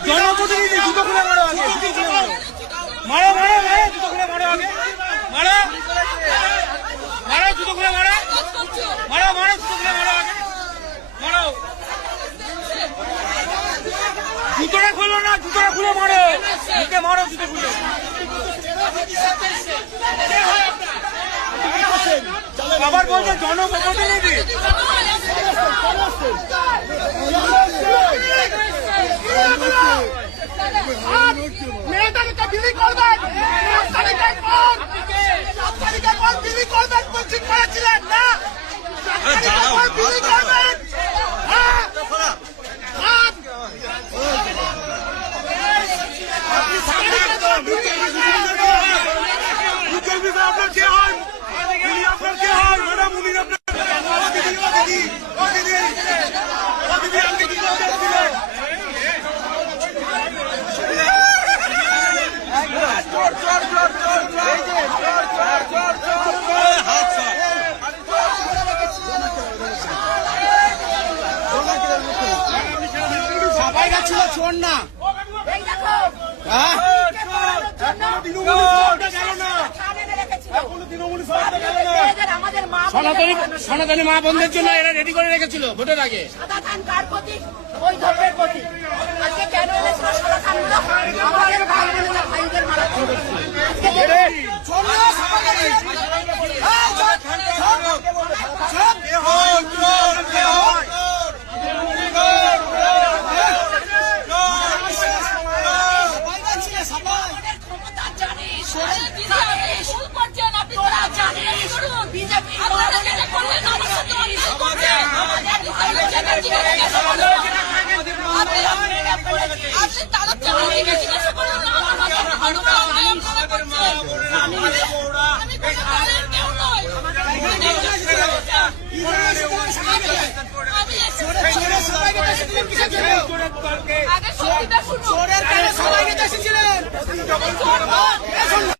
জনপ্রতিনিধি জুতো খুলে মারো আগে, মারো মারো মারো, জুতো খুলে মারো আগে, মারো মারো, জুতো খুলে মারো, মারো মারো, জুতো খুলে মারো আগে, মারো। জুতোটা খুলো না, জুতোটা খুলে মারো, মুখে মারো, জুতো খুলে। আবার বলছে জনপ্রতিনিধি। মেয়েদেরকে বিলি করবেন, তারিখের পর বিলি করবেন বলছি করেছিলেন না, বিলি করবেন। আপনার কে হয়, আপনার কে হয় ম্যাডাম, উনি আপনার সবাই গেছিল চোর না, সনাতনী মা বোনদের জন্য এরা রেডি করে রেখেছিল ভোটের আগে। সবাই